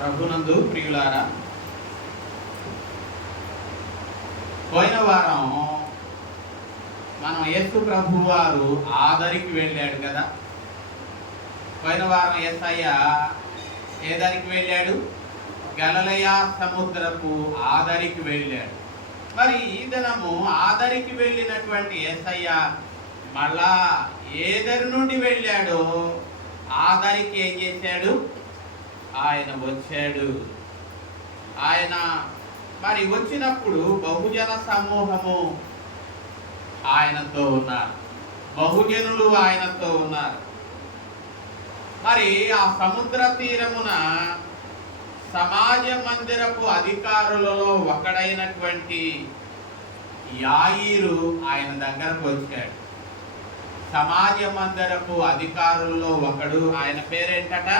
ప్రభునందు ప్రియులారా, పోయిన వారం మనం యేసు ప్రభు వారు ఆదరికి వెళ్ళాడు కదా. పోయిన వారం యేసయ్య ఏ దారికి వెళ్ళాడు? గలిలయ సముద్రపు ఆదరికి వెళ్ళాడు. మరి ఈ దినము ఆదరికి వెళ్ళినటువంటి యేసయ్య మళ్ళా ఏదరి నుండి వెళ్ళాడో ఆదరికి ఏం చేశాడు? ఆయన వచ్చాడు. ఆయన మరి వచ్చినప్పుడు బహుజన సమూహము ఆయనతో ఉన్నారు, బహుజనులు ఆయనతో ఉన్నారు. మరి ఆ సముద్ర తీరమున సమాజ మందిరపు అధికారులలో ఒకడైనటువంటి యాయీరు ఆయన దగ్గరకు వచ్చాడు. సమాజ మందిరపు అధికారులలో ఒకడు, ఆయన పేరేంటట?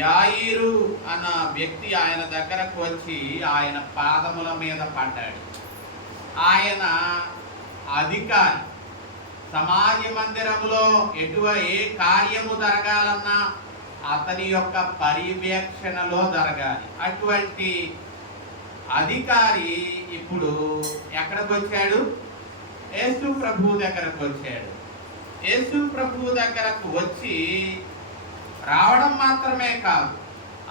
యాయీరు అన్న వ్యక్తి ఆయన దగ్గరకు వచ్చి ఆయన పాదముల మీద పడ్డాడు. ఆయన అధికారి. సమాజ మందిరములో ఏ కార్యము జరగాలన్నా అతని యొక్క పర్యవేక్షణలో జరగాలి. అటువంటి అధికారి ఇప్పుడు ఎక్కడికి వచ్చాడు? యేసు ప్రభు దగ్గరకు వచ్చాడు. యేసు ప్రభు దగ్గరకు వచ్చి రావడం మాత్రమే కాదు,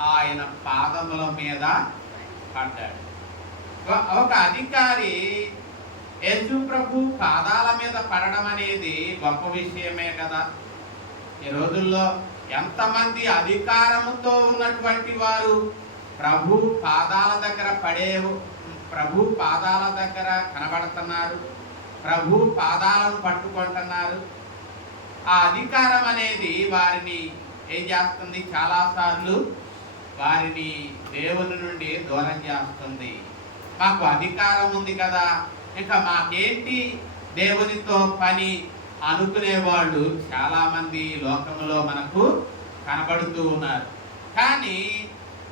ఆయన పాదముల మీద పడ్డాడు. ఒక అధికారి యేసు ప్రభు పాదాల మీద పడడం అనేది గొప్ప విషయమే కదా. ఈ రోజుల్లో ఎంతమంది అధికారముతో ఉన్నటువంటి వారు ప్రభు పాదాల దగ్గర ప్రభు పాదాల దగ్గర కనబడుతున్నారు, ప్రభు పాదాలను పట్టుకుంటున్నారు. ఆ అధికారం అనేది వారిని ఏం చేస్తుంది? చాలాసార్లు వారిని దేవుని నుండి దూరం చేస్తుంది. మాకు అధికారం ఉంది కదా, ఇంకా మాకేంటి దేవునితో పని అనుకునే వాళ్ళు చాలామంది లోకంలో మనకు కనబడుతూ ఉన్నారు. కానీ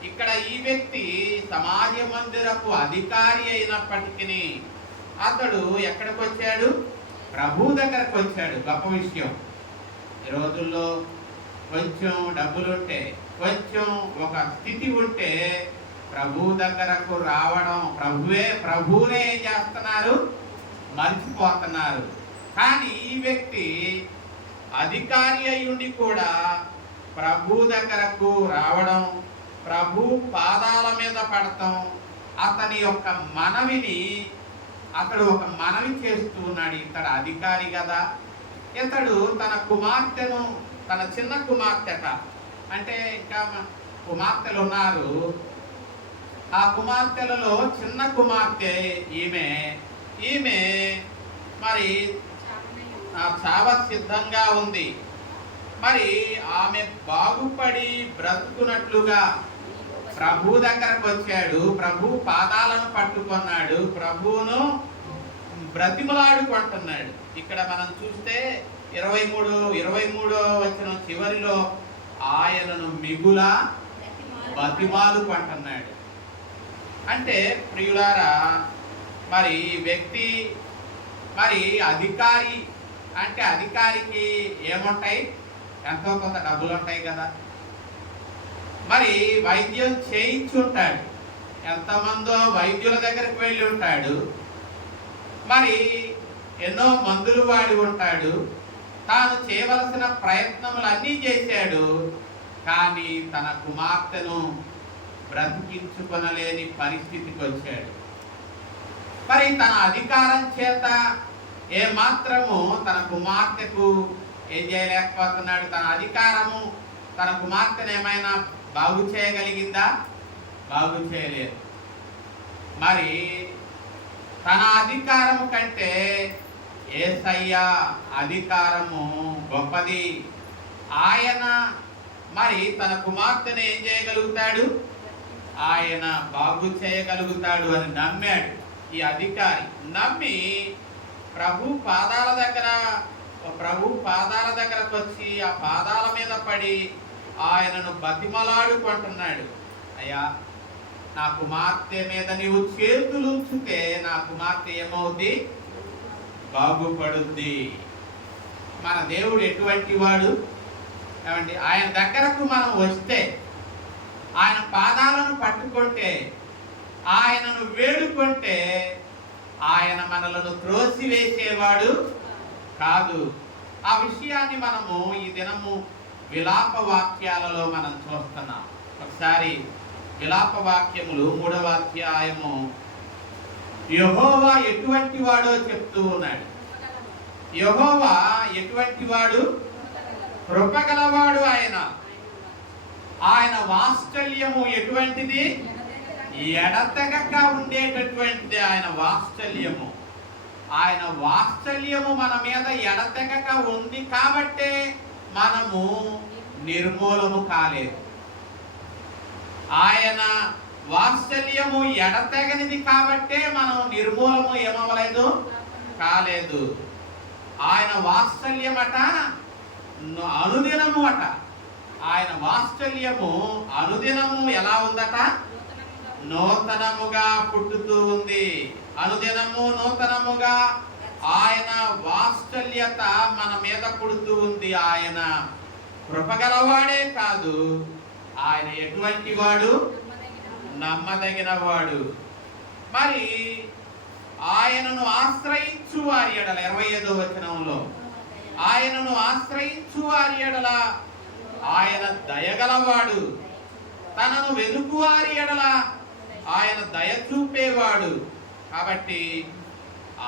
ఇక్కడ ఈ వ్యక్తి సమాజ మందిరపు అధికారి అయినప్పటికీ అతడు ఎక్కడికి వచ్చాడు? ప్రభు దగ్గరకు వచ్చాడు. గొప్ప విషయం. ఈ రోజుల్లో కొంచెం డబ్బులుంటే, కొంచెం ఒక స్థితి ఉంటే ప్రభు దగ్గరకు రావడం, ప్రభువునే ఏం చేస్తున్నారు? మర్చిపోతున్నారు. కానీ ఈ వ్యక్తి అధికారి అయ్యుండి కూడా ప్రభు దగ్గరకు రావడం, ప్రభు పాదాల మీద పడటం, అతని యొక్క మనవిని అతడు ఒక మనవి చేస్తూ ఉన్నాడు. ఇతడు అధికారి కదా. ఇతడు తన కుమార్తెను, తన చిన్న కుమార్తెట, అంటే ఇంకా కుమార్తెలు ఉన్నారు, ఆ కుమార్తెలలో చిన్న కుమార్తె ఈమె మరి చావ సిద్ధంగా ఉంది. మరి ఆమె బాగుపడి బ్రతుకున్నట్లుగా ప్రభు దగ్గరకు వచ్చాడు. ప్రభు పాదాలను పట్టుకున్నాడు, ప్రభువును బ్రతిమలాడుకుంటున్నాడు. ఇక్కడ మనం చూస్తే 23వ వచనం చివరిలో ఆయనను మిగుల బతిమాలుకుంటున్నాడు. అంటే ప్రియులారా, మరి వ్యక్తి మరి అధికారి అంటే అధికారికి ఏముంటాయి? ఎంతో కొంత డబ్బులు ఉంటాయి కదా. మరి వైద్యం చేయించుంటాడు, ఎంతమందో వైద్యుల దగ్గరికి వెళ్ళి ఉంటాడు, మరి ఎన్నో మందులు వాడి ఉంటాడు, తాను చేయవలసిన ప్రయత్నములు అన్నీ చేశాడు. కానీ తన కుమార్తెను బ్రతికించుకొనలేని పరిస్థితికి వచ్చాడు. మరి తన అధికారం చేత ఏమాత్రము తన కుమార్తెకు ఏం చేయలేకపోతున్నాడు. తన అధికారము తన కుమార్తెను ఏమైనా బాగు చేయగలిగిందా? బాగు చేయలేదు. మరి తన అధికారము కంటే యేసయ్య అధికారము గొప్పది. ఆయన మరి తన కుమార్తెను ఏం చేయగలుగుతాడు? ఆయన బాగు చేయగలుగుతాడు అని నమ్మాడు ఈ అధికారి. నమ్మి ప్రభు పాదాల దగ్గరకు వచ్చి ఆ పాదాల మీద పడి ఆయనను బతిమలాడుకుంటున్నాడు. అయ్యా, నా కుమార్తె మీద నీవు చేతులు ఉంచితే నా కుమార్తె ఏమవుద్ది? బాగుపడుద్ది. మన దేవుడు ఎటువంటి వాడు? ఏమండి, ఆయన దగ్గరకు మనం వస్తే ఆయన పాదాలను పట్టుకుంటే, ఆయనను వేడుకుంటే ఆయన మనలను త్రోసివేసేవాడు కాదు. ఆ విషయాన్ని మనము ఈ దినము విలాప వాక్యాలలో మనం చూస్తున్నాం. ఒకసారి విలాప వాక్యములు 3వ అధ్యాయము యెహోవా ఎటువంటి వాడో చెప్తూ ఉన్నాడు. యెహోవా ఎటువంటి వాడు? కృపగలవాడు. ఆయన వాత్సల్యము ఎటువంటిది? ఎడతెగక ఉండేటటువంటిది ఆయన వాత్సల్యము. ఆయన వాత్సల్యము మన మీద ఎడతెగక ఉంది కాబట్టే మనము నిర్మూలము కాలేదు. ఆయన వాత్సల్యము ఎడతెగనిది కాబట్టే మనం నిర్మూలము ఏమవ్వలేదు, కాలేదు. ఆయన వాత్సల్యమట అనుదినము అట. ఆయన వాత్సల్యము అనుదినము ఎలా ఉందట? నూతనముగా పుట్టుతూ ఉంది. అనుదినము నూతనముగా ఆయన వాత్సల్యత మన మీద పుడుతూ ఉంది. ఆయన కృపగలవాడే కాదు, ఆయన ఎటువంటి వాడు? నమ్మదగిన వాడు. మరి ఆయనను ఆశ్రయించు వారి ఎడల 25వ వచనంలో ఆయనను ఆశ్రయించు వారి ఎడల ఆయన దయగలవాడు, తనను వెదుకు వారి ఎడల ఆయన దయ చూపేవాడు. కాబట్టి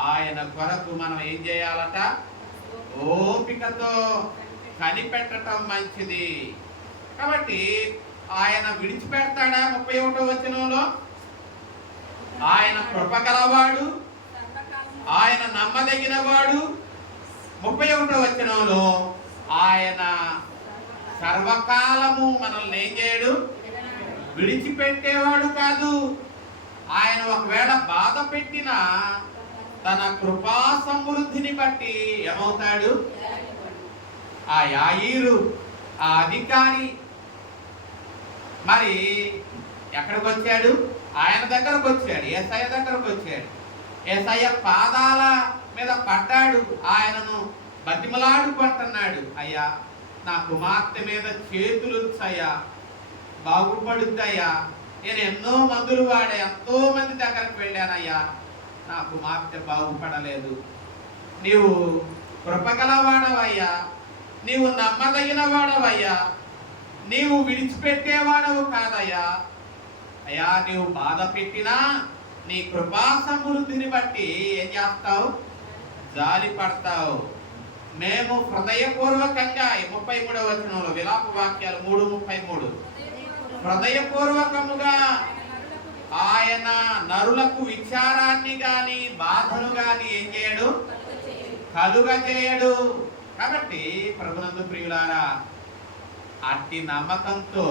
ఆయన కొరకు మనం ఏం చేయాలట? ఓపికతో కనిపెట్టడం మంచిది. కాబట్టి ఆయన విడిచిపెడతాడా? 31వ వచనంలో ఆయన కృపగలవాడు, ఆయన నమ్మదగిన వాడు. 31వ వచనంలో ఆయన సర్వకాలము మనల్ని ఏం చేయడు? విడిచిపెట్టేవాడు కాదు. ఆయన ఒకవేళ బాధ పెట్టినా తన కృపా సమృద్ధిని బట్టి ఏమవుతాడు? ఆ యాయీరు, ఆ అధికారి మరి ఎక్కడికి వచ్చాడు? ఆయన దగ్గరకు వచ్చాడు, యేసయ్య దగ్గరకు వచ్చాడు. యేసయ్య పాదాల మీద పడ్డాడు, ఆయనను బతిమలాడుకుంటున్నాడు. అయ్యా, నా కుమార్తె మీద చేతులు అయ్యా, బాగుపడుద్దయ్యా. నేను ఎన్నో మందులు వాడా, ఎంతో మంది దగ్గరకు వెళ్ళానయ్యా, నా కుమార్తె బాగుపడలేదు. నీవు కృపగలవాడవయ్యా, నీవు నమ్మదగిన వాడవయ్యా, నీవు విడిచిపెట్టేవాడవు కాదయ్యా. అయ్యా, నీవు బాధ పెట్టినా నీ కృపా సమృద్ధిని బట్టి ఏం చేస్తావు? జాలి పడతావు. మేము హృదయపూర్వకంగా 33వ వచనంలో విలాప వాక్యాలు 3:33 హృదయపూర్వకముగా ఆయన నరులకు విచారాన్ని గాని బాధను గాని ఏం చేయడు? కలుగజేయడు. కాబట్టి ప్రభునందు ప్రియులారా, అట్టి నమ్మకంతో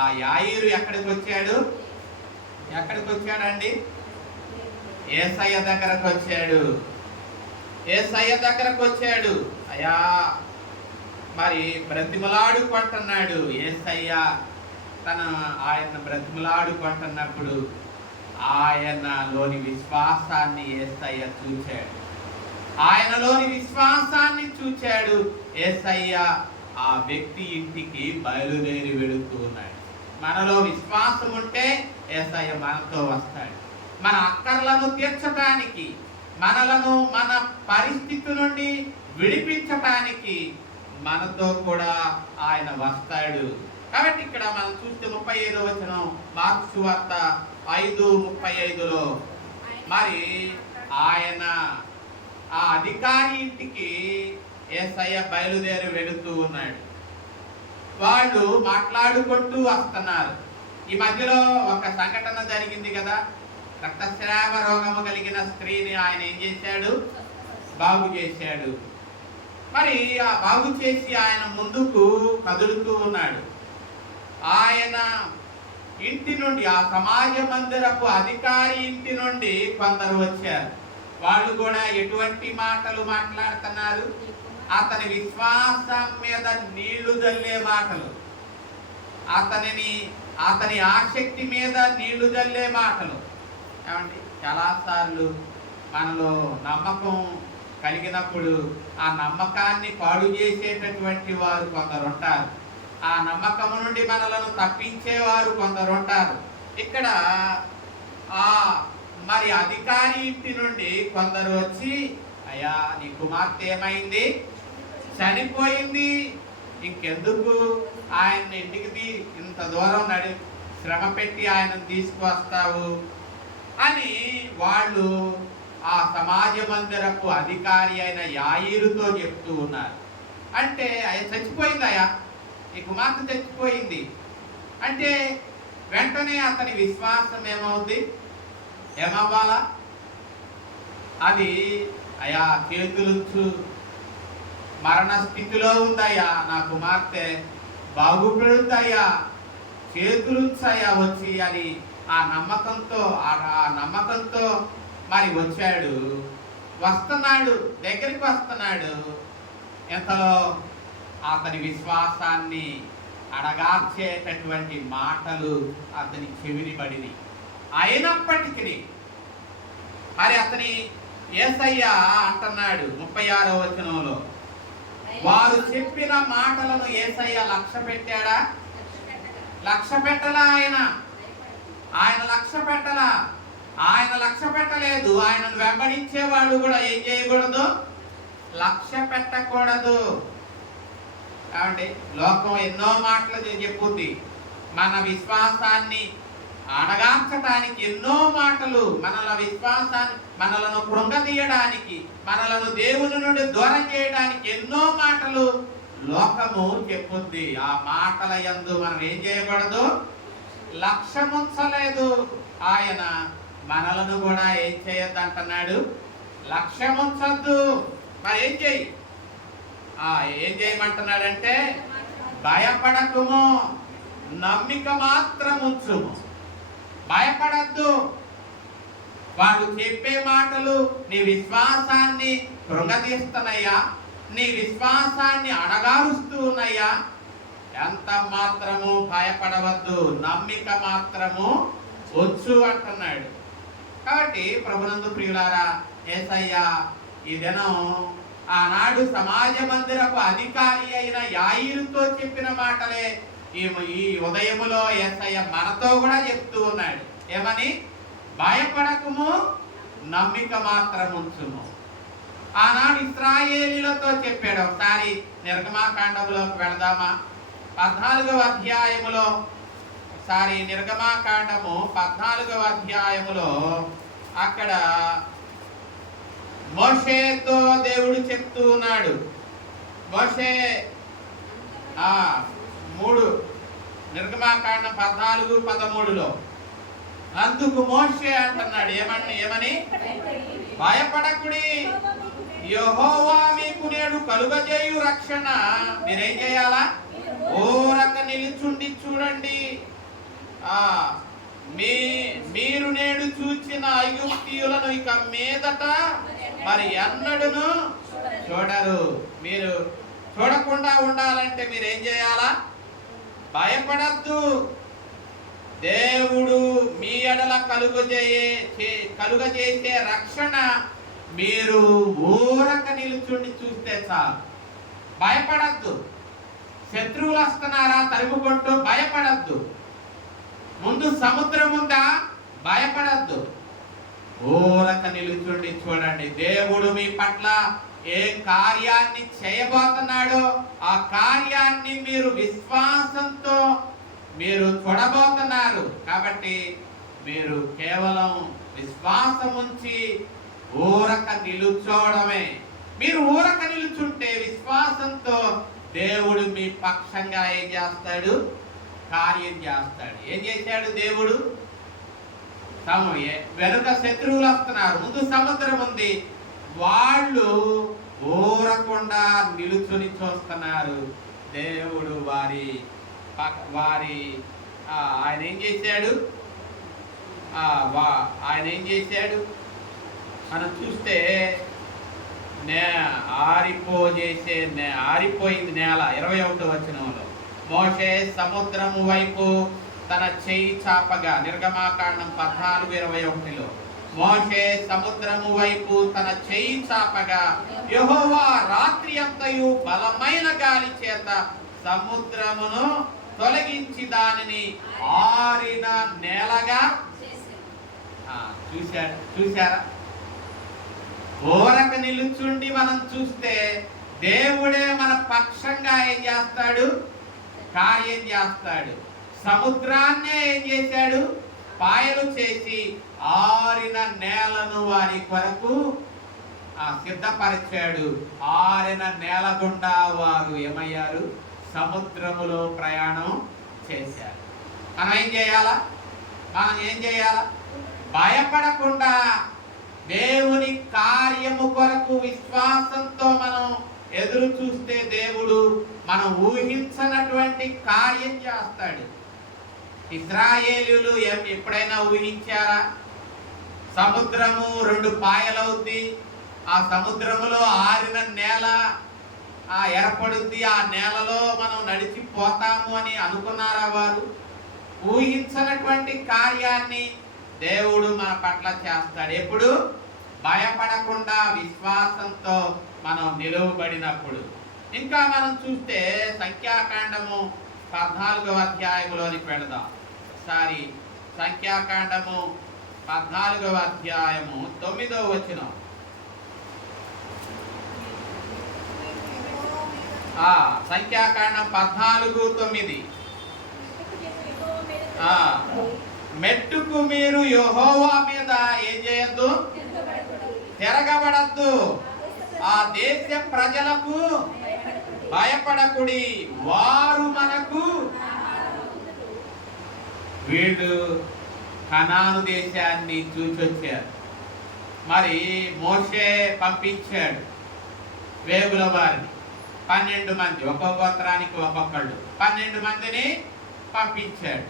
ఆ యాయీరు ఎక్కడికి వచ్చాడు? ఎక్కడికి వచ్చాడండి? యేసయ్య దగ్గరకు వచ్చాడు. యేసయ్య దగ్గరకు వచ్చాడు. అయ్యా, మరి బ్రతిమలాడుకుంటున్నాడు. యేసయ్య ఆయన బ్రతిమలాడుకుంటున్నప్పుడు ఆయనలోని విశ్వాసాన్ని యేసయ్య చూచాడు. ఆయనలోని విశ్వాసాన్ని చూచాడు యేసయ్య. ఆ వ్యక్తి ఇంటికి బయలుదేరి వెళుతూ ఉన్నాడు. మనలో విశ్వాసం ఉంటే యేసయ్య మనతో వస్తాడు. మన అక్కర్లను తీర్చడానికి, మనలను మన పరిస్థితి నుండి విడిపించటానికి మనతో కూడా ఆయన వస్తాడు. కాబట్టి ఇక్కడ మనం చూస్తే 35వ వచనం మార్కు సువార్త 5:35లో మరి ఆయన ఆ అధికారి ఇంటికి యేసయ్య బయలుదేరి వెళుతూ ఉన్నాడు. వాళ్ళు మాట్లాడుకుంటూ వస్తున్నారు. ఈ మధ్యలో ఒక సంఘటన జరిగింది కదా, రక్తస్రావ రోగము కలిగిన స్త్రీని ఆయన ఏం చేశాడు? బాగు చేశాడు. మరి ఆ బాగు చేసి ఆయన ముందుకు కదులుతూ ఉన్నాడు. ఆయన ఇంటి నుండి, ఆ సమాజ మందిరపు అధికారి ఇంటి నుండి కొందరు వచ్చారు. వాళ్ళు కూడా ఎటువంటి మాటలు మాట్లాడుతున్నారు? అతని విశ్వాసం మీద నీళ్లు జల్లే మాటలు, అతని ఆసక్తి మీద నీళ్లు జల్లే మాటలు. ఏమండి, చాలాసార్లు మనలో నమ్మకం కలిగినప్పుడు ఆ నమ్మకాన్ని పాడు చేసేటటువంటి వారు కొందరు ఉంటారు. ఆ నమ్మకము నుండి మనలను తప్పించేవారు కొందరు ఉంటారు. ఇక్కడ ఆ మరి అధికారి ఇంటి నుండి కొందరు వచ్చి, అయ్యా నీ కుమార్తె ఏమైంది, చనిపోయింది, ఇంకెందుకు ఆయన ఇంటికి ఇంత దూరం శ్రమ పెట్టి ఆయనను తీసుకువస్తావు అని వాళ్ళు ఆ సమాజ మందిరపు అధికారి అయిన యాయీరుతో చెప్తూ ఉన్నారు. అంటే ఆయన చచ్చిపోయిందయ్యా, ఈ కుమార్తె చచ్చిపోయింది అంటే వెంటనే అతని విశ్వాసం ఏమవుద్ది, ఏమవ్వాలా? అది అయ్యా చేతులుంచు, మరణ స్థితిలో ఉందయ్యా నా కుమార్తె, బాగుపడుతాయా, చేతులుంచాయా వచ్చి అని ఆ నమ్మకంతో మరి వచ్చాడు. వస్తున్నాడు, దగ్గరికి వస్తున్నాడు. ఎంతలో అతని విశ్వాసాన్ని అడగార్చేటటువంటి మాటలు అతని చెవిని పడినాయి. అయినప్పటికీ మరి అతని యేసయ్య అంటున్నాడు 36వ వచనంలో, వారు చెప్పిన మాటలను యేసయ్య లక్ష్య పెట్టాడా? లక్ష్య పెట్టలా. ఆయన లక్ష్య పెట్టలా. ఆయన లక్ష్య పెట్టలేదు. ఆయనను వెంబడించే వాళ్ళు కూడా ఏం చేయకూడదు, లక్ష్య పెట్టకూడదు. కాబట్టి లోకం ఎన్నో మాటలు చెప్పుద్ది. మన విశ్వాసాన్ని అణగార్చడానికి ఎన్నో మాటలు, మనలను కృంగదీయడానికి, మనలను దేవుని నుండి దూరం చేయడానికి ఎన్నో మాటలు లోకము చెప్పుద్ది. ఆ మాటల యందు మనం ఏం చేయకూడదు, లక్ష్యముంచలేదు. ఆయన మనలను కూడా ఏం చేయొద్దు అంటున్నాడు, లక్ష్యముంచొద్దు. మరి ఏం చేయమంటున్నాడంటే, భయపడకుము, నమ్మిక మాత్రం ఉంచుము. భయపడద్దు. వాడు చెప్పే మాటలు నీ విశ్వాసాన్ని కృంగతీస్తున్నాయా, నీ విశ్వాసాన్ని అణగారుస్తూ ఉన్నాయా? ఎంత మాత్రము భయపడవద్దు, నమ్మిక మాత్రము వచ్చు అంటున్నాడు. కాబట్టి ప్రభునందు ప్రియులారా, యేసయ్య ఈ దినం ఆనాడు సమాజ మందిరపు అధికారి అయిన యాయీరుతో చెప్పిన మాటలే ఈ ఉదయములో యేసయ్య మనతో కూడా చెప్తూ ఉన్నాడు. ఏమని? భయపడకుము, నమ్మిక మాత్రం ఉంచుము. ఆనాడు ఇశ్రాయేలీలతో చెప్పాడు. ఒకసారి నిర్గమాకాండంలోకి వెళదామా? 14వ అధ్యాయములో, ఒకసారి నిర్గమాకాండము 14వ అధ్యాయములో అక్కడ మోషేతో దేవుడు చెప్తూ ఉన్నాడు. మోషే 3 నిర్గమాకాండం 14:13లో అందుకు మోషే అంటున్నాడు, ఏమని? భయపడకుడి, యెహోవా మీకు నేడు కలుగజేయు రక్షణ. మీరేం చేయాలా? ఓరక నిలుచుండి చూడండి. మీరు నేడు చూచిన ఐగుప్తీయులను ఇక మీదట మరి ఎన్నడూను చూడరు. మీరు చూడకుండా ఉండాలంటే మీరేం చేయాలా? భయపడద్దు. దేవుడు మీ ఎడల కలుగజేసే రక్షణ మీరు ఊరక నిలుచుండి చూస్తే చాలు. భయపడద్దు. శత్రువులు వస్తున్నారా తరుముకుంటూ, భయపడద్దు. ముందు సముద్రం ఉందా, భయపడద్దు. ఊరక నిలుచుండి చూడండి. దేవుడు మీ పట్ల ఏ కార్యాన్ని చేయబోతున్నాడో ఆ కార్యాన్ని మీరు విశ్వాసంతో మీరు చూడబోతున్నారు. కాబట్టి మీరు కేవలం విశ్వాసం ఉంచి ఊరక నిలుచోవడమే. మీరు ఊరక నిలుచుంటే విశ్వాసంతో దేవుడు మీ పక్షంగా ఏం చేస్తాడు? కార్యం చేస్తాడు. ఏం చేశాడు దేవుడు? వెనుక శత్రువులు వస్తున్నారు, ముందు సముద్రం ఉంది, వాళ్ళు ఊరకుండా నిలుచుని చూస్తున్నారు. దేవుడు ఆయన ఏం చేశాడు? మనం చూస్తే ఆరిపోయింది నేల. 21వ వచనంలో మోషే సముద్రము వైపు తన చెయ్యి చాపగా, నిర్గమాకాండం 14:21లో మోషే సముద్రము వైపు తన చెయ్యి చాపగా యెహోవా రాత్రి అంతయు బలమైన గాలి చేత సముద్రమును తొలగించి దానిని ఆరిన నేలగా చూశారా? ఊరక నిలుచుండి మనం చూస్తే దేవుడే మన పక్షంగా ఏం చేస్తాడు? కార్యం చేస్తాడు. సముద్రాన్నే ఏం చేశాడు? పాయలు చేసి ఆరిన నేలను వారి కొరకు సిద్ధపరిచాడు. ఆరిన నేల గుండా వారు ఏమయ్యారు? సముద్రములో ప్రయాణం చేశారు. మనం ఏం చేయాలా? భయపడకుండా దేవుని కార్యము కొరకు విశ్వాసంతో మనం ఎదురు చూస్తే దేవుడు మనం ఊహించనటువంటి కార్యం చేస్తాడు. ఇశ్రాయేలీయులు ఎప్పుడైనా ఊహించారా? సముద్రము 2 పాయలవుద్ది, ఆ సముద్రములో ఆరిన నేల ఏర్పడుద్ది, ఆ నేలలో మనం నడిచిపోతాము అని అనుకున్నారా వారు? ఊహించనటువంటి కార్యాన్ని దేవుడు మన పట్ల చేస్తాడు. ఎప్పుడు? భయపడకుండా విశ్వాసంతో మనం నిలువబడినప్పుడు. ఇంకా మనం చూస్తే సంఖ్యాకాండము 14వ అధ్యాయంలోనికి వెళదాం. ఒకసారి సంఖ్యాకాండము 14వ అధ్యాయము 9వ వచనం. సంఖ్యాకాండం 14:9. మెట్టుకు మీరు యెహోవా మీద ఏం చేయొద్దు? తిరగబడద్దు. ఆ దేశ ప్రజలకు భయపడకుడి, వారు మనకు. వీళ్ళు కనాను దేశాన్ని చూసొచ్చారు. మరి మోషే పంపించాడు వేగుల వారిని, 12 మంది, ఒక్కొక్క గోత్రానికి ఒక్కొక్కళ్ళు 12 మందిని పంపించాడు.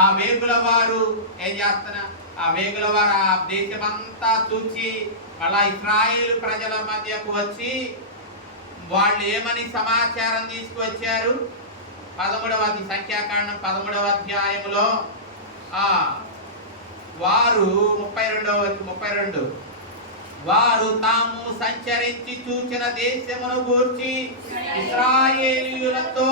ఆ వేగుల వారు ఏం చేస్తున్నారు? ఆ వేగుల వారు ఆ దేశమంతా చూచి మళ్ళా ఇశ్రాయేలు ప్రజల మధ్యకు వచ్చి వాళ్ళు ఏమని సమాచారం తీసుకువచ్చారు? 13వ సంఖ్యాకాండం 13వ అధ్యాయంలో వారు 32 వారు తాము సంచరించి చూచిన దేశమును గూర్చి ఇశ్రాయేలీయులతో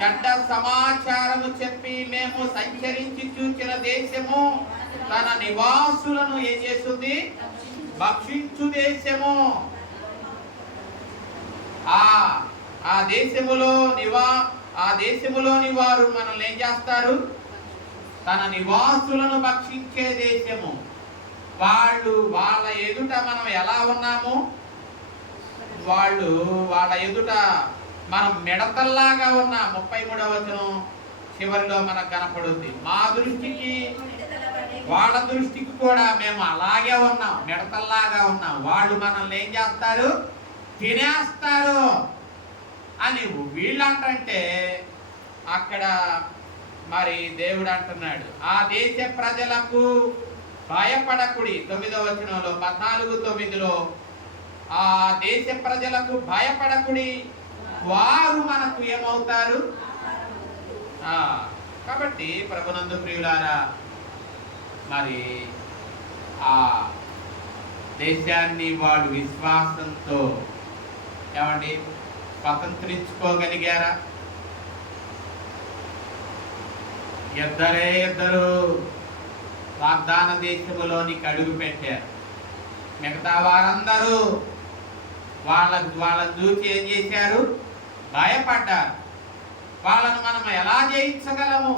చెడ్డ సమాచారము చెప్పి, మేము సంచరించి చూచిన దేశము తన నివాసులను ఏం చేస్తుంది? భక్షించు దేశము. ఆ దేశములోని వారు మనల్ని ఏం చేస్తారు? తన నివాసులను భక్షించే దేశము. వాళ్ళ ఎదుట మనం ఎలా ఉన్నాము? వాళ్ళ ఎదుట మనం మిడతల్లాగా ఉన్నాం. 33వ వచనం చివరిలో మనకు కనపడుద్ది. మా దృష్టికి వాళ్ళ దృష్టికి కూడా మేము అలాగే ఉన్నాం, మిడతల్లాగా ఉన్నాం. వాళ్ళు మనల్ని ఏం చేస్తారు? తినేస్తారు అని వీళ్ళంటే, అక్కడ మరి దేవుడు అంటున్నాడు, ఆ దేశ ప్రజలకు భయపడకుడి. 9వ వచనంలో 14:9లో ఆ దేశ ప్రజలకు భయపడకుడి, వారు మనకు ఏమవుతారు? కాబట్టి ప్రభునందు ప్రియులారా, మరి ఆ దేశాన్ని వాడు విశ్వాసంతో ఏమండి స్వతంత్రించుకోగలిగారా? ఇద్దరు వాగ్దాన దేశములోనికి అడుగు పెట్టారు. మిగతా వారందరూ వాళ్ళ చూసి ఏం చేశారు? భయపడ్డారు. వాళ్ళను మనం ఎలా జయించగలము?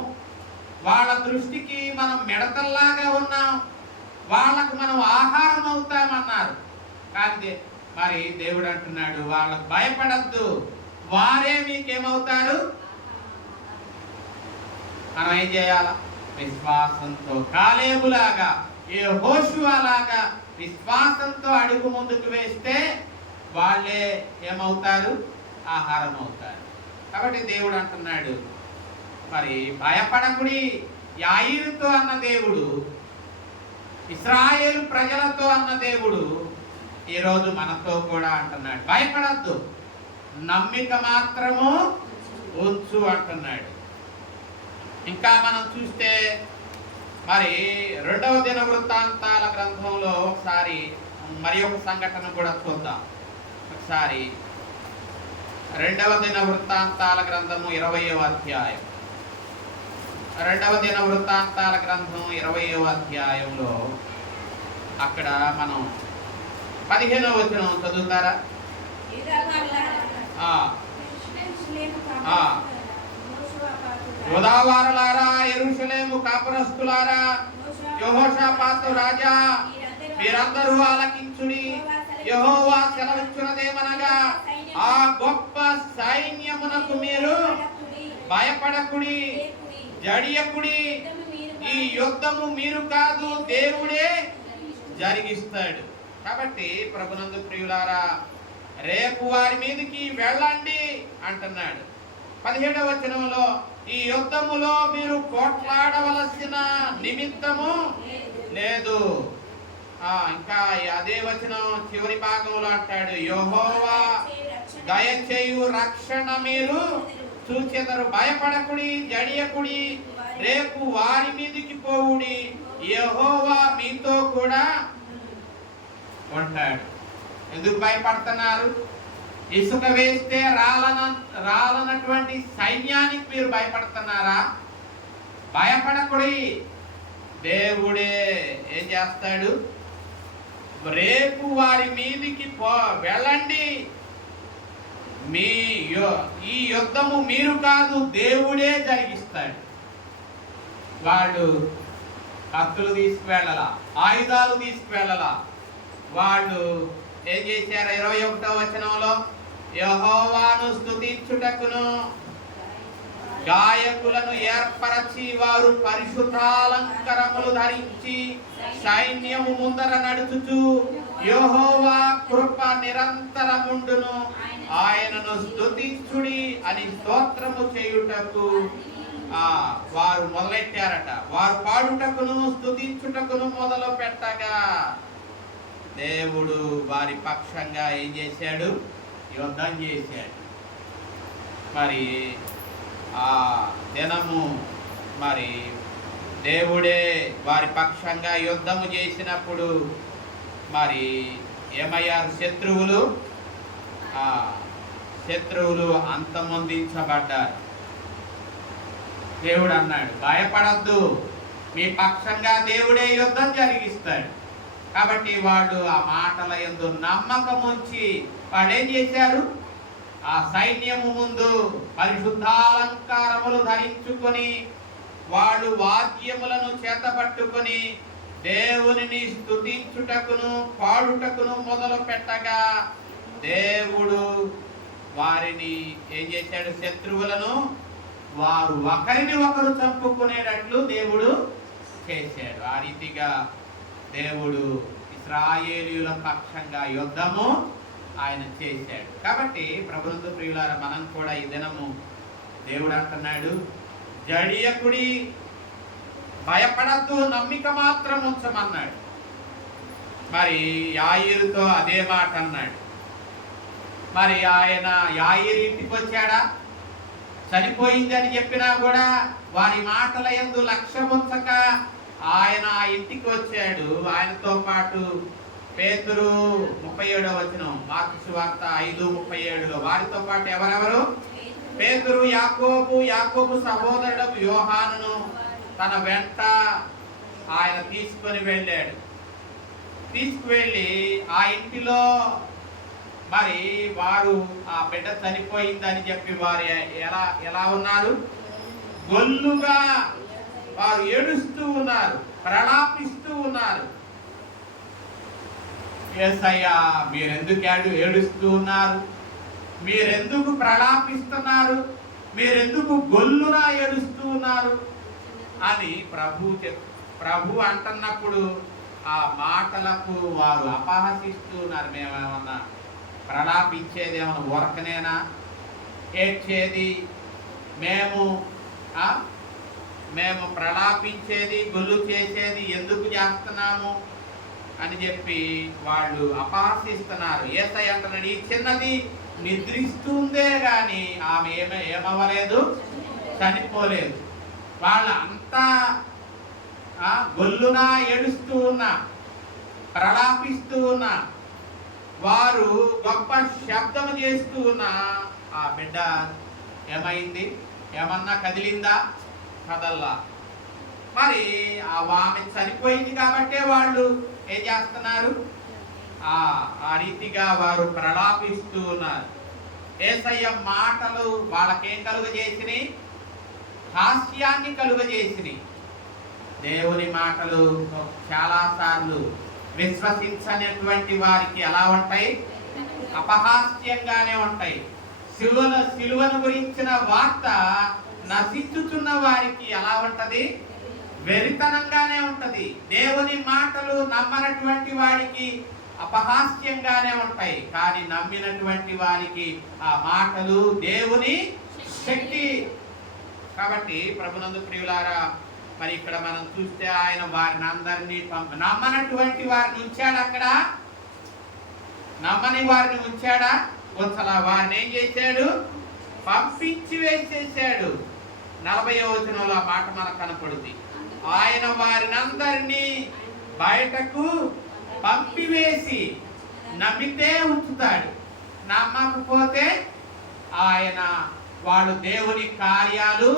వాళ్ళ దృష్టికి మనం మిడతల్లాగా ఉన్నాం, వాళ్ళకు మనం ఆహారం అవుతామన్నారు. కానీ మరి దేవుడు అంటున్నాడు, వాళ్ళకు భయపడద్దు, వారే మీకేమవుతారు? మనం ఏం చేయాలా? విశ్వాసంతో కాలేబులాగా, యెహోషువలాగా విశ్వాసంతో అడుగు ముందుకు వేస్తే వాళ్ళే ఏమవుతారు? ఆహారం అవుతారు. కాబట్టి దేవుడు అంటున్నాడు, మరి భయపడకుడి. యాయీరుతో అన్న దేవుడు, ఇశ్రాయేలు ప్రజలతో అన్న దేవుడు ఈరోజు మనతో కూడా అంటున్నాడు, భయపడద్దు, నమ్మిక మాత్రము ఉంచు అంటున్నాడు. ఇంకా మనం చూస్తే మరి 2వ దినవృత్తాంతాల గ్రంథంలో ఒకసారి మరి ఒక సంఘటన కూడా చూద్దాం. ఒకసారి రెండవ దిన వృత్తాంతాల గ్రంథము 20వ అధ్యాయం. రెండవ దిన వృత్తాంతాల గ్రంథం 20వ అధ్యాయంలో అక్కడ మనం 15వ వచనం చదువుతారా? యూదావారలారా, యెరూషలేము కాపురస్తులారా, యెహోషాపాతు రాజా, మీరందరూ ఆలకించుడి. యెహోవా సెలవిచ్చున్నదేమనగా, ఆ గొప్ప సైన్యమునకు మీరు భయపడకుడి, జడియకుడి. ఈ యుద్ధము మీరు కాదు, దేవుడే జరిగిస్తాడు. కాబట్టి ప్రభునందు ప్రియులారా, రేపు వారి మీదకి వెళ్ళండి అంటున్నాడు. 17వ వచనంలో, ఈ యుద్ధములో మీరు పోట్లాడవలసిన నిమిత్తము లేదు. ఇంకా అదే వచనం చివరి భాగంలో అంటాడు, యెహోవా దయచేయు రక్షణ మీరు చూచెదరు. భయపడకుడి, జడియకుడి, రేపు వారి మీదకి పోవుడి, యెహోవా మీతో కూడా ఉంటాడు. ఎందుకు భయపడుతున్నారు? ఇసుక వేస్తే రాలనటువంటి సైన్యానికి మీరు భయపడుతున్నారా? భయపడకుడి, దేవుడే ఏం చేస్తాడు? రేపు వారి మీదికి వెళ్ళండి. ఈ యుద్ధము మీరు కాదు, దేవుడే జరిగిస్తాడు. వాళ్ళు కత్తులు తీసుకువెళ్ళలా, ఆయుధాలు తీసుకువెళ్ళలా. వాళ్ళు ఏం చేశారు? 21వ వచనంలో, యెహోవాను స్తుతించుటకును గాయకులను ఏర్పరచి వారు పరిశుద్ధాలంకరములు ధరించి సైన్యము ముందర నడుచుచు, యెహోవా కృప నిరంతరముండును, ఆయనను స్తుతించుడి అని స్తోత్రము చేయుటకు వారు మొదలెట్టారట. వారు పాడుటకును స్తుతించుటకును మొదలు పెట్టగా దేవుడు వారి పక్షంగా ఏం చేశాడు? యుద్ధం చేశాడు. మరి ఆ దినము మరి దేవుడే వారి పక్షంగా యుద్ధము చేసినప్పుడు మరి ఏమయ్యారు? శత్రువులు అంతమొందించబడ్డారు. దేవుడు అన్నాడు, భయపడద్దు, మీ పక్షంగా దేవుడే యుద్ధం జరిగిస్తాడు. కాబట్టి వాళ్ళు ఆ మాటల యందు నమ్మకం ఉంచి వాళ్ళు ఏం చేశారు? ఆ సైన్యము ముందు పరిశుద్ధాలంకారములు ధరించుకొని వాళ్ళు వాద్యములను చేతపట్టుకొని దేవునిని స్తుతించుటకును పాడుటకును మొదలు పెట్టగా దేవుడు వారిని ఏం చేశాడు? శత్రువులను వారు ఒకరిని ఒకరు చంపుకునేటట్లు దేవుడు చేశాడు. ఆ రీతిగా దేవుడు ఇశ్రాయేలీయుల పక్షంగా యుద్ధము ఆయన చేశాడు. కాబట్టి ప్రభునందు ప్రియులారా, మనం కూడా ఈ దినము దేవుడు అంటున్నాడు, జడియకుడి, భయపడద్దు, నమ్మిక మాత్రం ఉంచమన్నాడు. మరి యాయీరుతో అదే మాట అన్నాడు. మరి ఆయన యాయీరు ఇంటికి వచ్చాడా? చనిపోయిందని చెప్పినా కూడా వారి మాటల యందు లక్ష్యం ఉంచక ఆయన ఆ ఇంటికి వచ్చాడు. ఆయనతో పాటు పేతురు, 37వ వచనం, మార్కు సువార్త 5:37లో వారితో పాటు ఎవరెవరు? పేతురు, యాకోబు సహోదరుడు యోహానును తన వెంట ఆయన తీసుకొని వెళ్ళాడు. తీసుకువెళ్ళి ఆ ఇంటిలో మరి వారు ఆ బిడ్డ చనిపోయిందని చెప్పి వారు ఎలా ఉన్నారు? గొల్లుగా వారు ఏడుస్తూ ఉన్నారు, ప్రలాపిస్తూ ఉన్నారు. యేసయ్యా, మీరెందుకు ఏడుస్తూ ఉన్నారు? మీరెందుకు ప్రలాపిస్తున్నారు? మీరెందుకు గొల్లునా ఏడుస్తూ ఉన్నారు అని ప్రభు అంటున్నప్పుడు ఆ మాటలకు వారు అపహసిస్తూ ఉన్నారు. మేమేమన్నా ప్రలాపించేది ఏమన్నా ఊరకనేనా? ఏడ్చేది మేము ప్రలాపించేది, గొల్లు చేసేది ఎందుకు చేస్తున్నాము అని చెప్పి వాళ్ళు అపహసిస్తున్నారు. యేసయ్య అంటున్నాడు, ఈ చిన్నది నిద్రిస్తుందే గాని ఆమె ఏమవ్వలేదు, చనిపోలేదు. వాళ్ళంతా గొల్లునా ఏడుస్తూ ఉన్నా, ప్రలాపిస్తూ ఉన్నా, వారు గొప్ప శబ్దం చేస్తూ ఉన్నా ఆ బిడ్డ ఏమైంది? ఏమన్నా కదిలిందా? కదల్లా. మరి ఆమె చనిపోయింది కాబట్టే వాళ్ళు ఏం చేస్తున్నారు? ఆ రీతిగా వారు ప్రలాపిస్తూ ఉన్నారు. యేసయ్య మాటలు వాళ్ళకేం కలుగజేసినాయి? హాస్యాన్ని కలుగజేసినాయి. దేవుని మాటలు చాలాసార్లు విశ్వసించనటువంటి వారికి ఎలా ఉంటాయి? అపహాస్యంగానే ఉంటాయి. సిలువను గురించిన వార్త నశించుతున్న వారికి ఎలా ఉంటది? వెరితనంగానే ఉంటది. దేవుని మాటలు నమ్మనటువంటి వాడికి అపహాస్యంగానే ఉంటాయి. కానీ నమ్మినటువంటి వారికి ఆ మాటలు దేవుని శక్తి. కాబట్టి ప్రభునందు ప్రియులారా, మరి ఇక్కడ మనం చూస్తే ఆయన వారిని అందరినీ నమ్మనటువంటి వారిని ఉంచాడు. అక్కడ నమ్మని వారిని ఉంచాడా? ఉంచలా. వారిని ఏం చేశాడు? పంపించి వేసేసాడు. 40వ వచనంలో ఆ మాట మనకు కనపడుతుంది. ఆయన వారిని అందరినీ బయటకు పంపివేసి నమ్మితే ఉంచుతాడు, నమ్మకపోతే ఆయన వాళ్ళు దేవుని కార్యాలు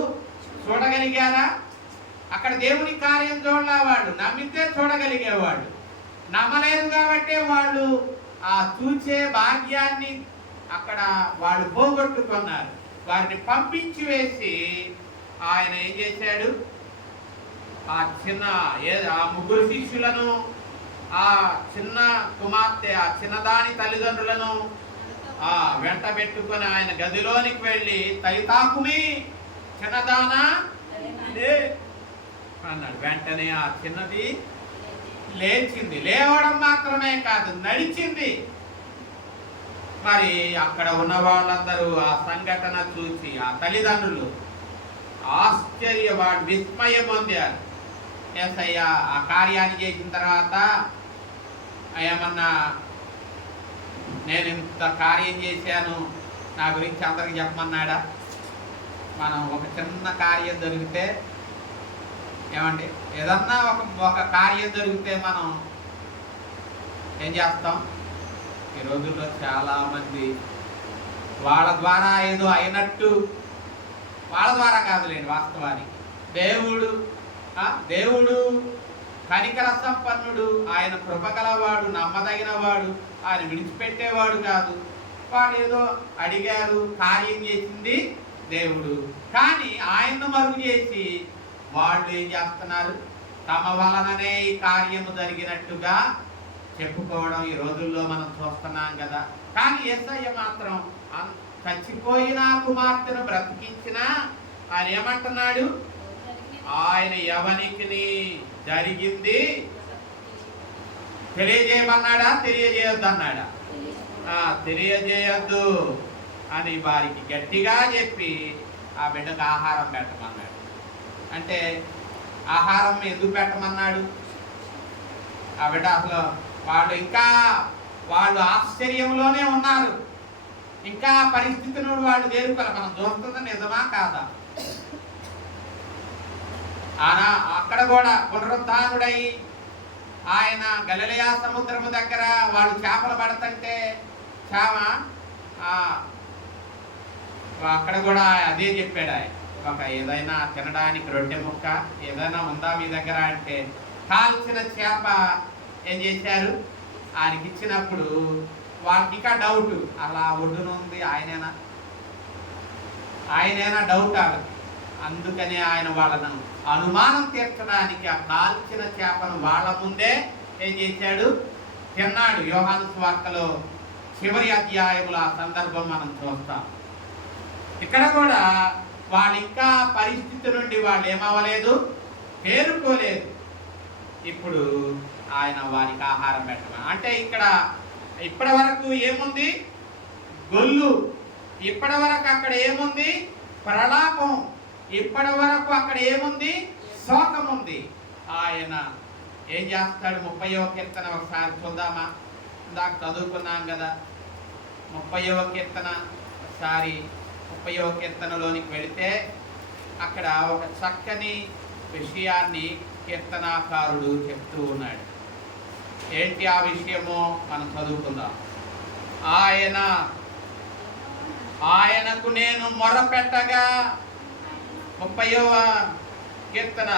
చూడగలిగారా? అక్కడ దేవుని కార్యం చూడలే. వాళ్ళు నమ్మితే చూడగలిగేవాడు. నమ్మలేదు కాబట్టి వాళ్ళు ఆ చూచే భాగ్యాన్ని అక్కడ వాళ్ళు పోగొట్టుకున్నారు. వారిని పంపించి వేసి ఆయన ఏం చేశాడు? ఆ ముగ్గురు శిష్యులను, ఆ చిన్న కుమార్తె, ఆ చిన్నదాని తల్లిదండ్రులను వెంట పెట్టుకుని ఆయన గదిలోనికి వెళ్ళి తలితాకుమి చిన్నదానా లే అన్నాడు. వెంటనే ఆ చిన్నది లేచింది. లేవడం మాత్రమే కాదు, నడిచింది. మరి అక్కడ ఉన్న ఆ సంఘటన చూసి ఆ తల్లిదండ్రులు విస్మయం పొందారు. యేసయ్య ఆ కార్యాన్ని చేసిన తర్వాత ఏమన్నా నేను ఇంత కార్యం చేశాను నా గురించి అందరికి చెప్పమన్నాడా? మనం ఒక చిన్న కార్యం జరిగితే ఏమండి, ఏదన్నా ఒక కార్యం జరిగితే మనం ఏం చేస్తాం? ఈ రోజుల్లో చాలామంది వాళ్ళ ద్వారా ఏదో అయినట్టు, వాళ్ళ ద్వారా కాదులేండి వాస్తవానికి, దేవుడు కనికర సంపన్నుడు, ఆయన కృపగలవాడు, నమ్మదగినవాడు, ఆయన విడిచిపెట్టేవాడు కాదు. వాడు ఏదో అడిగారు, కార్యం చేసింది దేవుడు. కానీ ఆయన్ను మరుగు చేసి వాళ్ళు ఏం చేస్తున్నారు? తమ వలననే ఈ కార్యము జరిగినట్టుగా చెప్పుకోవడం ఈ రోజుల్లో మనం చూస్తున్నాం కదా. కానీ యేసయ్య మాత్రం చచ్చిపోయిన కుమార్తెను బ్రతికించిన ఆయన ఏమంటున్నాడు? ఆయన ఎవనికి జరిగింది తెలియజేయమన్నాడా? తెలియజేయొద్దు అన్నాడా? తెలియజేయొద్దు అని వారికి గట్టిగా చెప్పి ఆ బిడ్డకు ఆహారం పెట్టమన్నాడు. అంటే ఆహారం ఎందుకు పెట్టమన్నాడు? ఆ బిడ్డ అసలు వాళ్ళు ఆశ్చర్యంలోనే ఉన్నారు. ఇంకా పరిస్థితులు వాళ్ళు వేరుకోవాలి. మనం చూస్తుంది నిజమా కాదా? అక్కడ కూడా పునరుద్ధానుడై ఆయన గలిలయ సముద్రము దగ్గర వాళ్ళు చేపలు పడుతుంటే అక్కడ కూడా అదే చెప్పాడు ఆయన. ఏదైనా తినడానికి రొట్టె ముక్క ఏదైనా ఉందా మీ దగ్గర అంటే కాల్చిన చేప ఏం చేశారు? ఆయనకి ఇచ్చినప్పుడు వాళ్ళకి ఇంకా డౌట్, అలా ఒడ్డునుంది ఆయనేనా డౌట్ వాళ్ళకి. అందుకని ఆయన వాళ్ళను అనుమానం తీర్చడానికి ఆ కాల్చిన చేపను వాళ్ళ ముందే ఏం చేశాడు? తిన్నాడు. యోహాను సువార్తలో చివరి అధ్యాయముల ఆ సందర్భం మనం చూస్తాం. ఇక్కడ కూడా వాళ్ళు ఇంకా పరిస్థితి నుండి వాళ్ళు ఏమవ్వలేదు, పేరుకోలేదు. ఇప్పుడు ఆయన వారికి ఆహారం పెట్టమని అంటే ఇక్కడ ఇప్పటి వరకు ఏముంది? గొల్లు. ఇప్పటి వరకు అక్కడ ఏముంది? ప్రలాపం. ఇప్పటి వరకు అక్కడ ఏముంది? శోకం ఉంది. ఆయన ఏం చేస్తాడు? 30వ కీర్తన ఒకసారి చూద్దామా? ఇందాక చదువుకున్నాం కదా 30వ కీర్తన. ఒకసారి 30వ కీర్తనలోనికి వెళితే అక్కడ ఒక చక్కని విషయాన్ని కీర్తనాకారుడు చెప్తూ ఉన్నాడు. ఏంటి ఆ విషయమో మనం చదువుకుందాం. ఆయన ఆయనకు నేను మొరపెట్టగా 30వ కీర్తన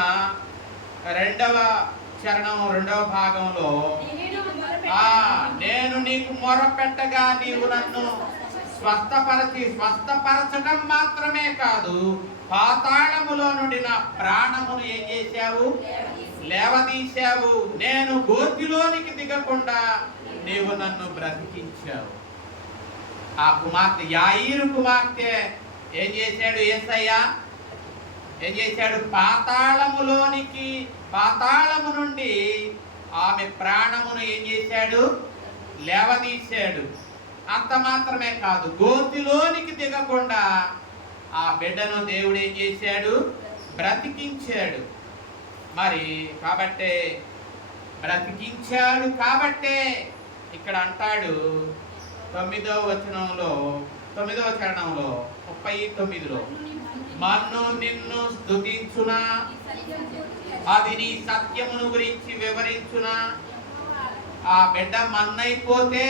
2వ చరణం 2వ భాగంలో నేను నీకు మొరపెట్టగా నీవు నన్ను స్వస్థపరచడం మాత్రమే కాదు, పాతాళములో నుండి నా ప్రాణమును ఏం చేశావు? లేవదీశావు. నేను గోతిలోనికి దిగకుండా నీవు నన్ను బ్రతికించావు. ఆ కుమార్తె, యాయీరు కుమార్తె ఏం చేశాడు? యేసయ్య ఏం చేశాడు? పాతాళము నుండి ఆమె ప్రాణమును ఏం చేశాడు? లేవదీశాడు. అంత మాత్రమే కాదు, గోతిలోనికి దిగకుండా ఆ బిడ్డను దేవుడు ఏం చేశాడు? బ్రతికించాడు. మరి కాబట్టే బ్రతికించాడు కాబట్టే ఇక్కడ అంటాడు 9వ చరణంలో 39లో, మన్ను నిన్ను స్తుతించునా, అది నీ సత్యమును గురించి వివరించునా. ఆ బిడ్డ మన్నైపోతే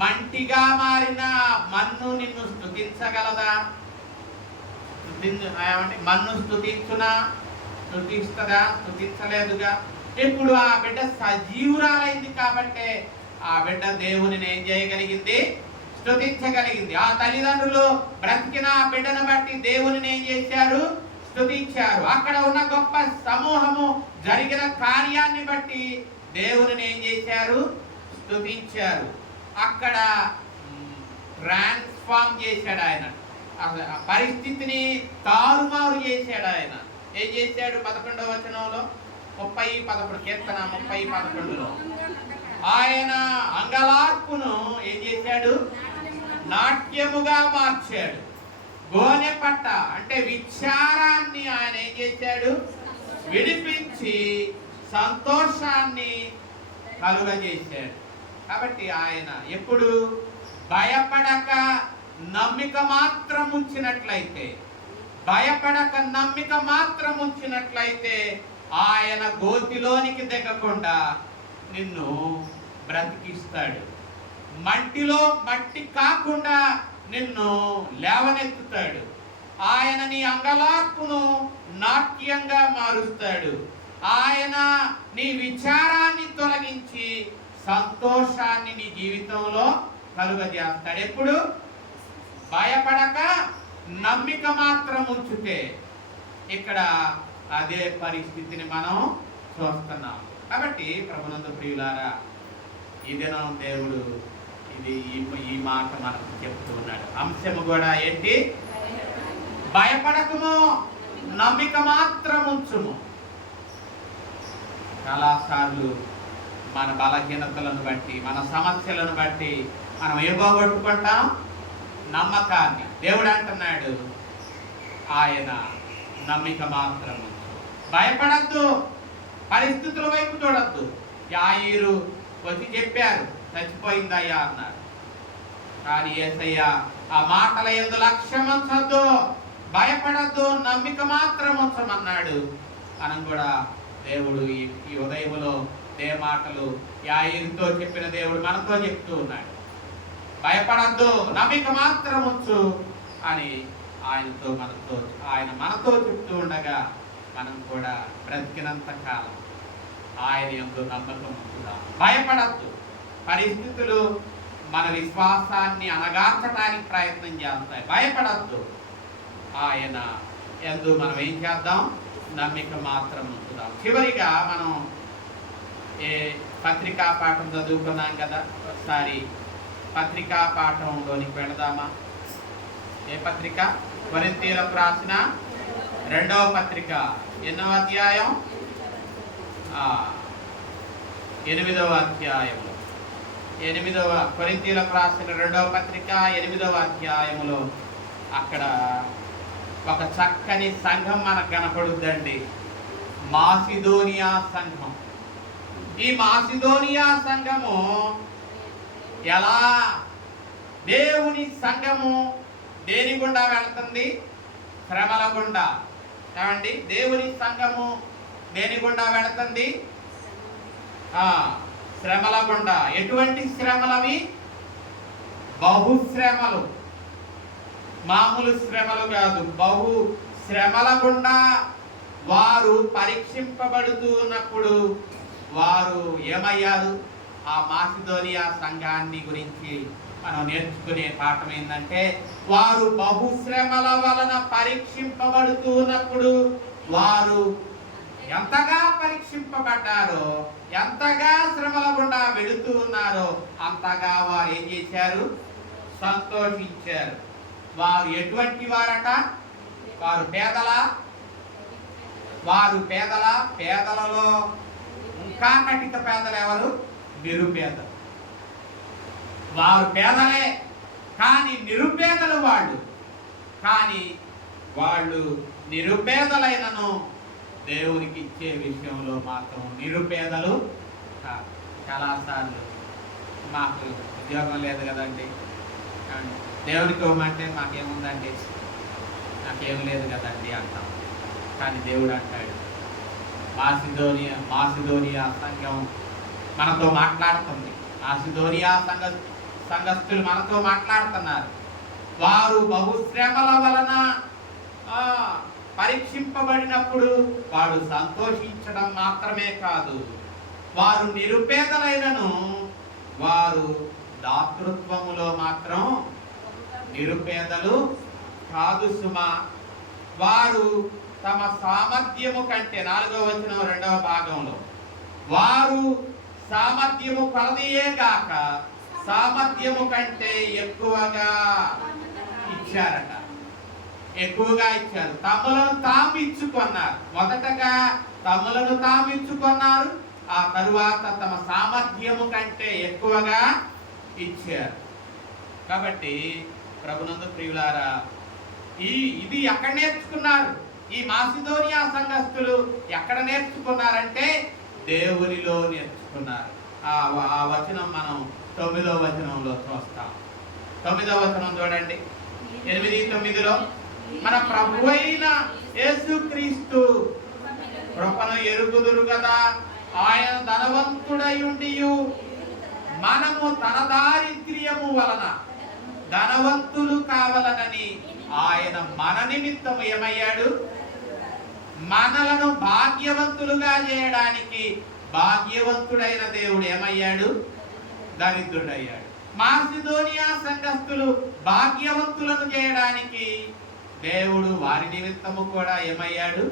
మంటిగా మారిన మన్ను నిన్ను స్తుతించగలదా? మన్ను స్తుతించునా? స్తుతిస్తుందా? స్తుతించలేదుగా. ఇప్పుడు ఆ బిడ్డ సజీవురాలైంది కాబట్టే ఆ బిడ్డ దేవుని ఏం చేయగలిగింది? స్తుతించగలిగింది. ఆ తల్లిదండ్రులు బ్రతికిన ఆ బిడ్డను బట్టి దేవుని ఏం చేశారు? స్తుతించారు. అక్కడ ఉన్న గొప్ప సమూహము జరిగిన కార్యాన్ని బట్టి దేవుని ఏం చేశారు? స్తుతించారు. అక్కడ ట్రాన్స్ఫార్మ్ చేశాడు ఆయన. పరిస్థితిని తారుమారు చేశాడు ఆయన. ఏం చేశాడు? 11వ వచనంలో 30:11 కీర్తన 30:11లో ఆయన అంగలార్పును ఏం చేశాడు? నాట్యముగా మార్చాడు. గోనె పట్ట అంటే విచారాన్ని ఆయన ఏం చేశాడు? విడిపించి సంతోషాన్ని కలుగజేశాడు. కాబట్టి ఆయన ఎప్పుడు భయపడక నమ్మిక మాత్రం ఉంచినట్లయితే ఆయన గోతిలోనికి దిగకుండా నిన్ను బ్రతికిస్తాడు. మట్టిలో మట్టి కాకుండా నిన్ను లేవనెత్తుతాడు. ఆయన నీ అంగలార్పును నాట్యంగా మారుస్తాడు. ఆయన నీ విచారాన్ని తొలగించి సంతోషాన్ని నీ జీవితంలో కలుగజేస్తాడు. ఎప్పుడు భయపడక నమ్మిక మాత్రం ఉంచితే ఇక్కడ అదే పరిస్థితిని మనం చూస్తున్నాం. కాబట్టి ప్రభునందు ప్రియులారా, ఈ దినం దేవుడు ఈ మాట మనకు చెప్తూ ఉన్నాడు. అంశము కూడా ఏంటి? భయపడకము, నమ్మిక మాత్రం ఉంచుము. చాలాసార్లు మన బలహీనతలను బట్టి, మన సమస్యలను బట్టి మనం ఏగోగొట్టుకుంటాం నమ్మకాన్ని. దేవుడు అంటున్నాడు, ఆయన నమ్మిక మాత్రం ఉంచు. భయపడద్దు, పరిస్థితుల వైపు చూడద్దు. యాయీరు వచ్చి చెప్పారు, చచ్చిపోయిందయ్యా అన్నారు. కానీ యేసయ్య ఆ మాటల యందు లక్ష్యం ఉంచొద్దు, భయపడద్దు, నమ్మిక మాత్రం ఉంచమన్నాడు. మనం కూడా దేవుడు ఈ ఉదయంలో ఏ మాటలు యాయీరుతో చెప్పిన దేవుడు మనతో చెప్తూ ఉన్నాడు. భయపడద్దు, నమ్మిక మాత్రం ఉంచు అని ఆయన మనతో చెప్తూ ఉండగా మనం కూడా బ్రతికినంత కాలం ఆయన యందు నమ్మకం ఉంచుదాం. భయపడద్దు. పరిస్థితులు మన విశ్వాసాన్ని అణగార్చడానికి ప్రయత్నం చేస్తాయి. భయపడద్దు. ఆయన యందు మనం ఏం చేద్దాం? నమ్మిక మాత్రం ఉంచుదాం. చివరిగా మనం పత్రికా పాఠం చదువుకున్నాం కదా, ఒకసారి పత్రికా పాఠంలోనికి వెళదామా? ఏ పత్రిక? కొరింథీయులకు రాసిన 2వ పత్రిక, ఎన్నవ అధ్యాయం? 8వ అధ్యాయంలో, కొరింథీయులకు రాసిన 2వ పత్రిక 8వ అధ్యాయంలో అక్కడ ఒక చక్కని సంఘం మనకు కనపడుద్దండి. మాసిదోనియా సంఘం. ఈ మాసిదోనియా సంఘము ఎలా? దేవుని సంఘము దేని గుండా వెళుతుంది? శ్రమల గుండా. ఏమండి? దేవుని సంఘము దేని గుండా వెళుతుంది? శ్రమల గుండా. ఎటువంటి శ్రమలవి? బహుశ్రమలు. మామూలు శ్రమలు కాదు, బహు శ్రమల గుండా వారు పరీక్షింపబడుతూ ఉన్నప్పుడు వారు ఏమయ్యారు? ఆ మాసిదోనియా సంఘాన్ని గురించి మనం నేర్చుకునే పాఠం ఏంటంటే, వారు బహుశ్రమల వలన పరీక్షింపబడుతూ ఉన్నప్పుడు వారు ఎంతగా పరీక్షింపబడ్డారో, ఎంతగా శ్రమల గుండా వెళుతూ ఉన్నారో అంతగా వారు ఏం చేశారు? సంతోషించారు. వారు ఎటువంటి వారట? వారు పేదలలో ఇంకా కటిక పేదలు ఎవరు? నిరుపేదలు. వారు పేదలే కానీ నిరుపేదలు వాళ్ళు నిరుపేదలైనను దేవునికి ఇచ్చే విషయంలో మాత్రం నిరుపేదలు కాదు. చాలాసార్లు మాకు ఉద్యోగం లేదు కదండి, దేవునికి ఇవ్వమంటే మాకేముందండి, నాకేం లేదు కదండి అంటాం. కానీ దేవుడు అంటాడు, మాసిదోనియా సంఘం మనతో మాట్లాడుతుంది. మాసిదోనియా సంఘస్థులు మనతో మాట్లాడుతున్నారు. వారు బహుశ్రమల వలన పరీక్షింపబడినప్పుడు వాడు సంతోషించడం మాత్రమే కాదు, వారు నిరుపేదలైనను వారు దాతృత్వములో మాత్రం నిరుపేదలు కాదు సుమా. వారు తమ సామర్థ్యము కంటే, 4వ వచనం 2వ భాగంలో, వారు సామర్థ్యము కొలదియే గాక సామర్థ్యము కంటే ఎక్కువగా ఇచ్చారట. ఎక్కువగా ఇచ్చారు. తమలను తాము ఇచ్చుకున్నారు. మొదటగా తమలను తాము ఇచ్చుకున్నారు, ఆ తరువాత తమ సామర్థ్యము కంటే ఎక్కువగా ఇచ్చారు. కాబట్టి ప్రభునందు ప్రియులారా, ఇది ఎక్కడ నేర్చుకున్నారు? ఈ మాసిదోనియా సంఘస్థులు ఎక్కడ నేర్చుకున్నారంటే దేవునిలో నేర్చుకున్నారు. ఆ వచనం మనం 9వ వచనంలో చూస్తాం. 9వ వచనం చూడండి, 8-9లో, మన ప్రభు అయిన యేసుక్రీస్తు కృపను ఎరుగుదురు కదా, ఆయన ధనవంతుడై ఉండియు మనము తన దారిద్ర్యము వలన ధనవంతులు కావాలనని ఆయన మన నిమిత్తం ఏమయ్యాడు? మనలను భాగ్యవంతులుగా చేయడానికి భాగ్యవంతుడైన దేవుడు ఏమయ్యాడు? దరిద్రుడయ్యాడు. మాసిదోనియా సంఘస్థులు భాగ్యవంతులను చేయడానికి దేవుడు వారి నిమిత్తము కూడా ఏమయ్యాడు?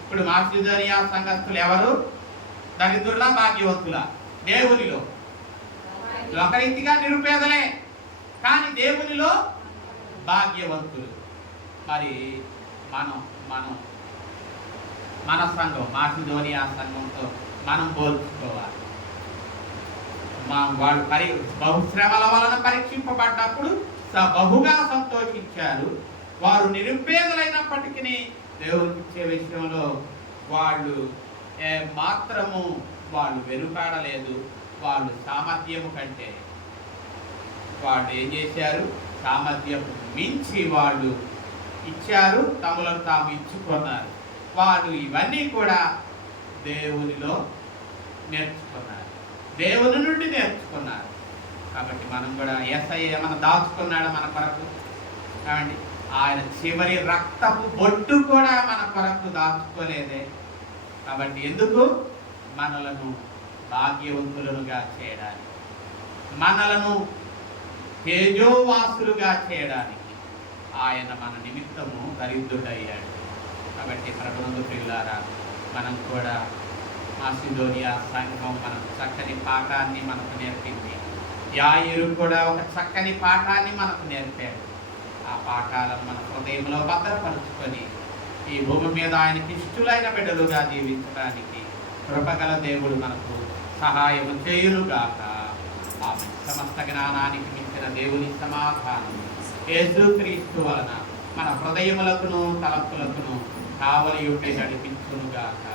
ఇప్పుడు మాసిదోనియా సంఘస్థులు ఎవరు? దరిద్రులా భాగ్యవంతులా? దేవునిలో ఒక రీతిగా నిరుపేదలే, కానీ దేవునిలో భాగ్యవంతులు. మరి మన సంఘం మాసిదోనియా సంఘంతో మనం పోల్చుకోవాలి. వాళ్ళు బహుశ్రమల వలన పరీక్షింపబడ్డప్పుడు బహుగా సంతోషించారు. వారు నిరుపేదలైనప్పటికీ దేవునికి ఇచ్చే విషయంలో వాళ్ళు మాత్రము వాళ్ళు వెనుకాడలేదు. వాళ్ళు సామర్థ్యము కంటే వాళ్ళు ఏం చేశారు? సామర్థ్యం మించి వాళ్ళు ఇచ్చారు, తమలను తాము ఇచ్చుకున్నారు. వాళ్ళు ఇవన్నీ కూడా దేవునిలో నేర్చుకున్నారు, దేవుని నుండి నేర్చుకున్నారు. కాబట్టి మనం కూడా యేసయ్య ఏమైనా దాచుకున్నాడు మన కొరకు? కావండి, ఆయన చివరి రక్తపు బొట్టు కూడా మన కొరకు దాచుకోలేదే. కాబట్టి ఎందుకు? మనలను భాగ్యవంతులుగా చేయడానికి, మనలను తేజోవాసులుగా చేయడానికి ఆయన మన నిమిత్తము దరిద్రుడయ్యాడు. కాబట్టి ప్రభునందు ప్రియులారా, మనం కూడా మాసిదోనియా సంఘం మనకు చక్కని పాఠాన్ని మనకు నేర్పింది. యాయిరు కూడా ఒక చక్కని పాఠాన్ని మనకు నేర్పాడు. ఆ పాఠాలను మన హృదయంలో భద్రపరుచుకొని ఈ భూమి మీద ఆయనకి ఇష్టలైన బిడ్డలుగా జీవించడానికి కృపగల దేవుడు మనకు సహాయం చేయునుగాక. ఆమె సమస్త జ్ఞానానికి మించిన దేవుని సమాధానం యేసుక్రీస్తు వలన మన హృదయములకును తలపులకును కావలి ఉండి నడిపించునుగాక.